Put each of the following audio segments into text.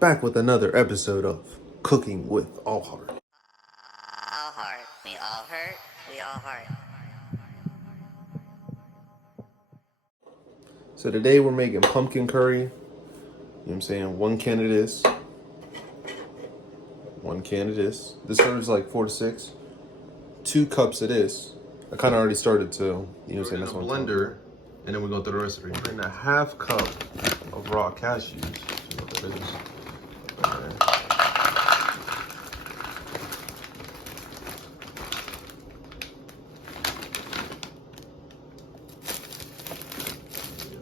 back with another episode of Cooking with All Heart. All heart. We all hurt. We all heart. So today we're making pumpkin curry. You know what I'm saying? 1 can of this. 1 can of this. This serves like 4 to 6. 2 cups of this. I kind of already started, so you know what I'm saying? That's what I'm blender, and then we're going through the recipe. We're in a half cup of raw cashews. See what that is.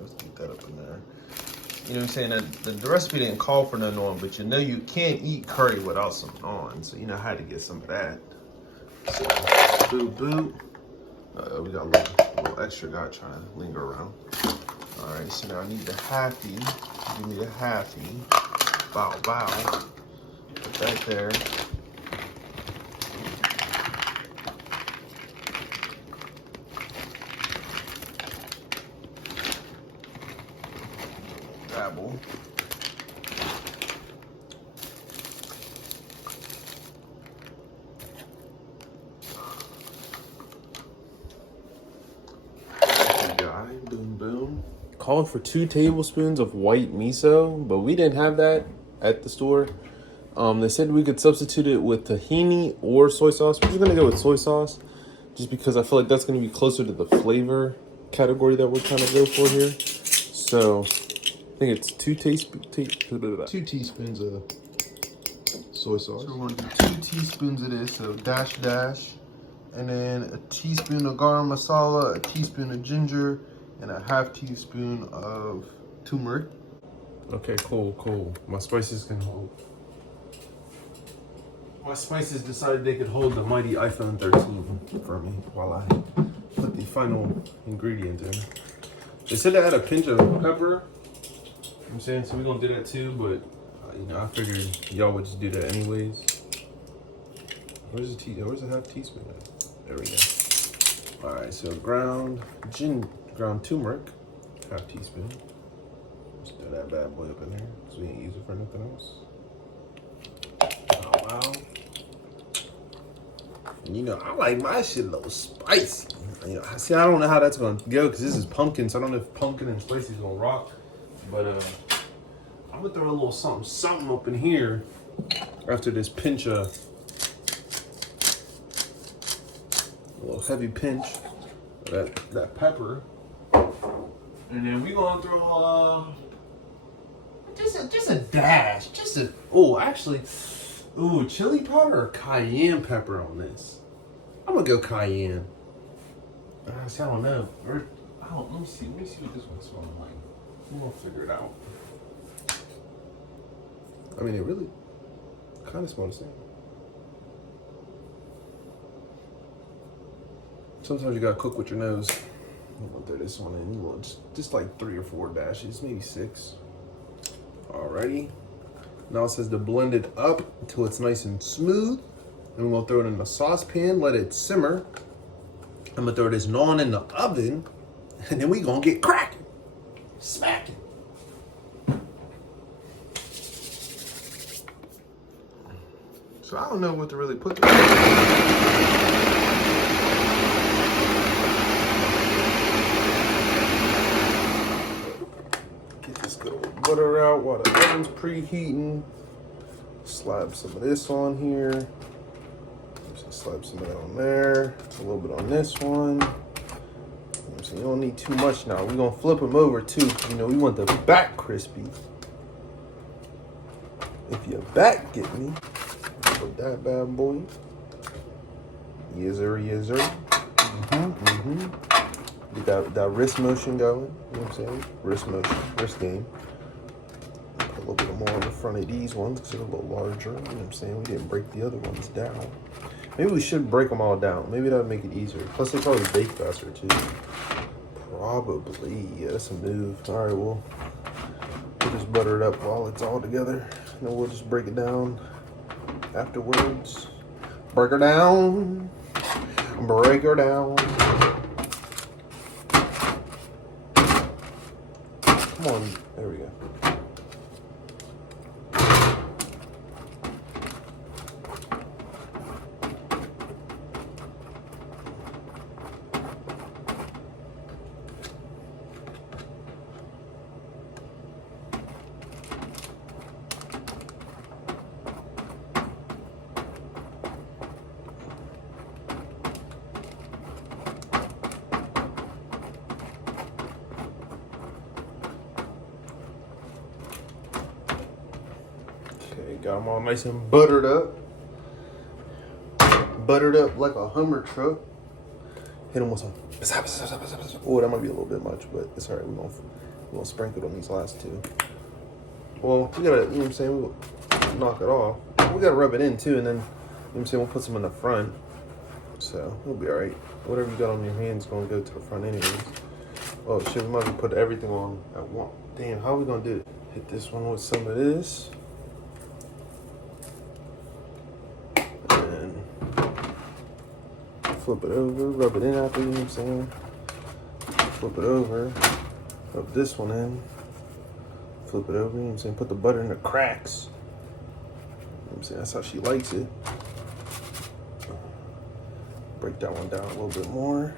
Let's keep that up in there. You know what I'm saying? The recipe didn't call for none on, but you know you can't eat curry without some on, so you know how to get some of that. So, boo. We got a little extra guy trying to linger around. All right, so now I need the halfie. Give me the halfie. Bow. Put that there. Dabble. Boom. Called for 2 tablespoons of white miso, but we didn't have that at the store. They said we could substitute it with tahini or soy sauce. We're just gonna go with soy sauce, just because I feel like that's gonna be closer to the flavor category that we're trying to go for here. So I think it's 2 teaspoons of soy sauce. So we're gonna do 2 teaspoons of this, so dash, and then a teaspoon of garam masala, a teaspoon of ginger, and a half teaspoon of turmeric. Okay, cool. My spices can hold. My spices decided they could hold the mighty iPhone 13 for me while I put the final ingredient in. They said I had a pinch of pepper. You know what I'm saying? So we're gonna do that too, but you know, I figured y'all would just do that anyways. Where's the half teaspoon at? There we go. All right, so ground turmeric, half teaspoon. Just throw that bad boy up in there because we ain't use it for nothing else. Wow. And you know, I like my shit a little spicy. You know, see, I don't know how that's gonna go because this is pumpkin, so I don't know if pumpkin and spicy is gonna rock. But I'm gonna throw a little something up in here after this pinch of. A little heavy pinch of that pepper. And then we gonna throw just a dash, chili powder or cayenne pepper on this. I'm gonna go cayenne. See, I don't know. Let me see what this one smells like. I'm gonna figure it out. I mean, it really kind of smells the same. Sometimes you gotta cook with your nose. I'm gonna throw this one in. You want just like 3 or 4 dashes, maybe 6. Alrighty. Now it says to blend it up until it's nice and smooth. And we're gonna throw it in a saucepan, let it simmer. I'm gonna throw this on in the oven, and then we gonna get cracking, smacking. So I don't know what to really put there. Butter out while the oven's preheating. Slap some of this on here. Just slap some of that on there. A little bit on this one. So you don't need too much now. We're gonna flip them over too. You know, we want the back crispy. If your back get me, put that bad boy. Yes sir. Get that wrist motion going. You know what I'm saying? Wrist motion, wrist game. A little bit more on the front of these ones because they're a little larger. You know what I'm saying? We didn't break the other ones down. Maybe we should break them all down. Maybe that would make it easier. Plus, they probably bake faster too. Probably. Yeah, that's a move. All right, we'll just butter it up while it's all together. And then we'll just break it down afterwards. Break her down. Break her down. Come on. There we go. Okay, got them all nice and buttered up. Buttered up like a Hummer truck. Hit them with some. Oh, that might be a little bit much, but it's alright. We're gonna sprinkle on these last two. Well, we gotta, you know what I'm saying? We'll knock it off. We gotta rub it in too, and then, you know what I'm saying? We'll put some in the front. So, it'll be alright. Whatever you got on your hands is gonna go to the front anyways. Oh shit, we might be put everything on at once. Damn, how are we gonna do it? Hit this one with some of this. And flip it over, rub it in after, you know what I'm saying? Flip it over, rub this one in. Flip it over, you know what I'm saying? Put the butter in the cracks. You know what I'm saying? That's how she likes it. Break that one down a little bit more.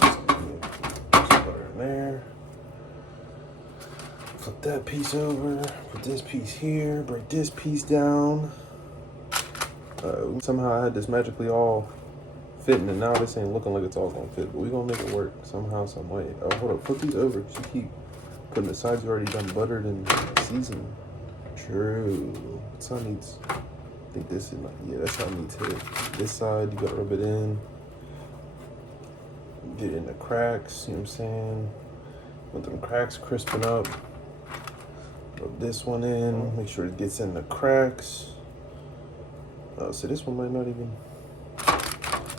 Just butter in there. Flip that piece over. Put this piece here. Break this piece down. Somehow I had this magically all fitting, and now this ain't looking like it's all gonna fit, but we gonna make it work somehow, some way. Hold up, flip these over, because you keep putting the sides you already done buttered and seasoned. True. That's how it needs, I think this is, yeah, that's how it needs hit. This side, you gotta rub it in. Get it in the cracks, you know what I'm saying? With them cracks crisping up. Rub this one in, make sure it gets in the cracks. So this one might not even,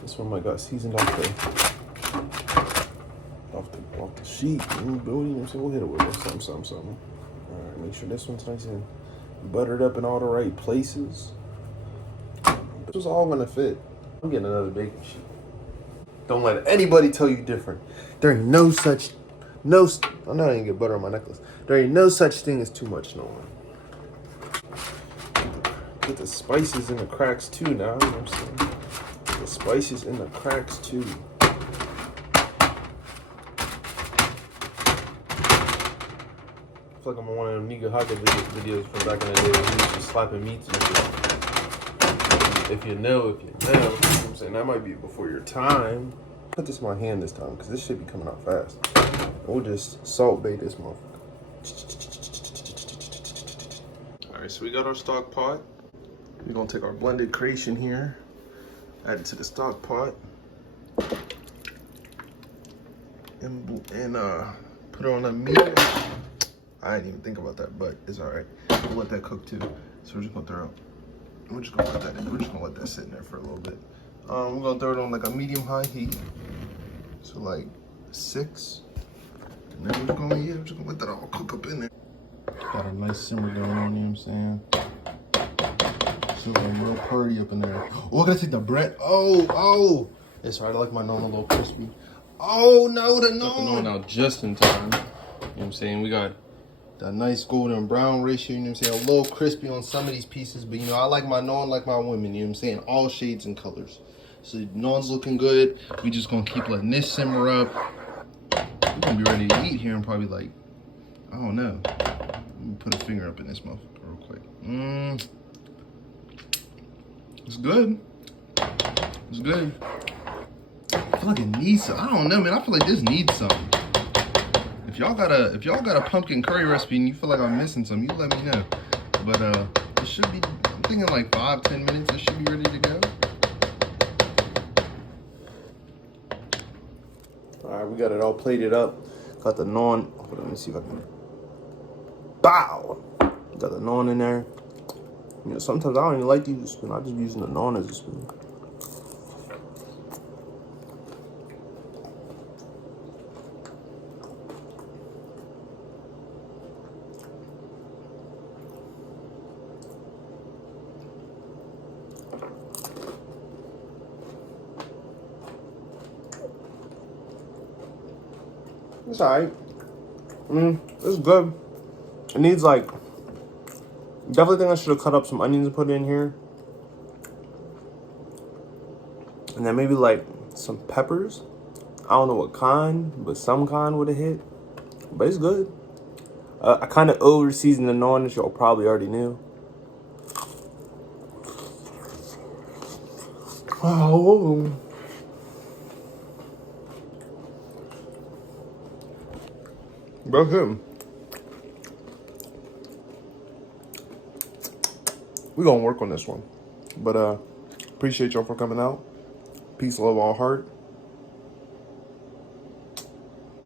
this one might got seasoned off the sheet. You know what I'm saying? We'll hit it with something. All right, make sure this one's nice and buttered up in all the right places. This was all gonna fit. I'm getting another baking sheet. Don't let anybody tell you different. There ain't no such, I know I didn't get butter on my necklace. There ain't no such thing as too much knowing. Get the spices in the cracks too now, you know what I'm saying? The spices in the cracks too. I feel like I'm on one of them Niga Haka videos from back in the day when he was just slapping meats and shit. If you know, you know what I'm saying? That might be before your time. Put this in my hand this time, because this should be coming out fast. We'll just salt bait this motherfucker. Alright, so we got our stock pot. We're gonna take our blended creation here, add it to the stock pot, and put it on a medium. I didn't even think about that, but it's all right. We'll let that cook too. So we're just gonna throw it. We're just gonna let that in. We're just gonna let that sit in there for a little bit. We're gonna throw it on like a medium-high heat, so like 6. And then we're just gonna let that all cook up in there. Got a nice simmer going on, you know what I'm saying? So a real party up in there. Oh, I gotta take the bread. Oh. It's right, I like my naan a little crispy. Oh no, the naan. Got the naan out just in time. You know what I'm saying? We got that nice golden brown ratio, you know what I'm saying? A little crispy on some of these pieces, but you know, I like my naan like my women, you know what I'm saying? All shades and colors. So the naan's looking good. We just gonna keep letting this simmer up. We're gonna be ready to eat here in probably like, I don't know. Let me put a finger up in this motherfucker real quick. It's good. It's good. I feel like it needs some. I don't know, man. I feel like this needs something. If y'all got a pumpkin curry recipe and you feel like I'm missing some, you let me know. But it should be. I'm thinking like 5-10 minutes. It should be ready to go. All right, we got it all plated up. Got the naan. Hold on, let me see if I can. Bow. Got the naan in there. You know, sometimes I don't even like to use a spoon. I just using the naan as a spoon. It's alright. It's good. It needs like, definitely think I should have cut up some onions and put it in here. And then maybe like some peppers. I don't know what kind, but some kind would have hit. But it's good. I kind of over seasoned the naan, as y'all probably already knew. Oh. That's him. we're gonna work on this one. But appreciate y'all for coming out. Peace, love, all heart.